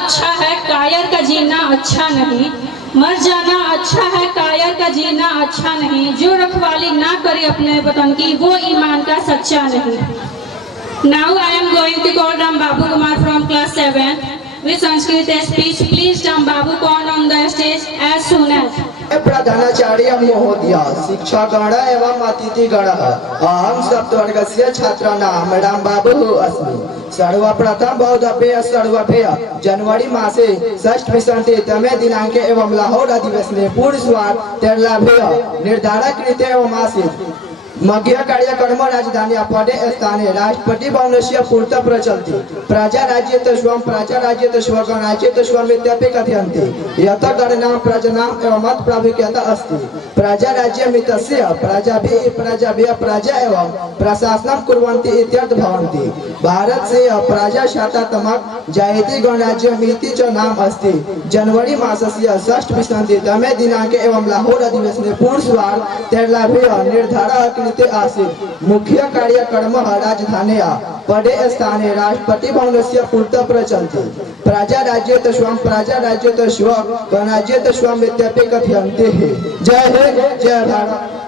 अच्छा है, कायर का जीना अच्छा नहीं। मर जाना अच्छा है, कायर का जीना अच्छा नहीं। जो रखवाली ना करे अपने वतन की, वो ईमान का सच्चा नहीं। Now I am going to call Ram Babu Kumar from class 7 with Sanskrit speech. Please Ram Babu come on the stage as soon as. प्रधानाचार्य महोदय शिक्षकगण एवं अतिथिगणः अहं सप्तवर्गस्य छात्राणां रामबाबुः अस्मि। सर्वप्रथम बहुदभ्यः सर्वेभ्यः जनवरी मासे षष्ठविंशतितमे दिनाङ्के एवं लाहौर अधिवेशने पूर्णस्वार तेरलाभ्यः निर्धारकृते एवं आसीत् मध्य कार्यक्रम राजधानी पदे स्थाने राष्ट्रपति भवनस्य पूर्त प्रचलति प्रजा राज्यत स्वं प्रजा राज्यत स्व गणराज्यत स्वं इत्यपि कथयन्ति। यत गणना प्रजनां एवं मत प्रामुख्यता अस्ति। प्रजा राज्यमितस्य प्रजाभिः प्रजा एवं प्रशासनं कुर्वन्ति इत्यर्थ भवन्ति। भारत से प्रजा शातात्मक जायति गणराज्यमिति च नाम अस्ति। जनवरी मासस्य षष्ठविंशतितमे दिनाङ्के एवं लाहौर अधिवेशने पूर्णस्वार तेरलाभ्यः निर्धारः आसीत्। मुख्य कार्यक्रम राजधान्या पदे स्थाने राष्ट्रपति भवनस्य पूर्त प्रचलति प्रजा राज्यत स्वं प्रजा राज्यत स्व गणराज्यत स्वं इत्यपि कथयन्ति। जय हिंद जय भारत।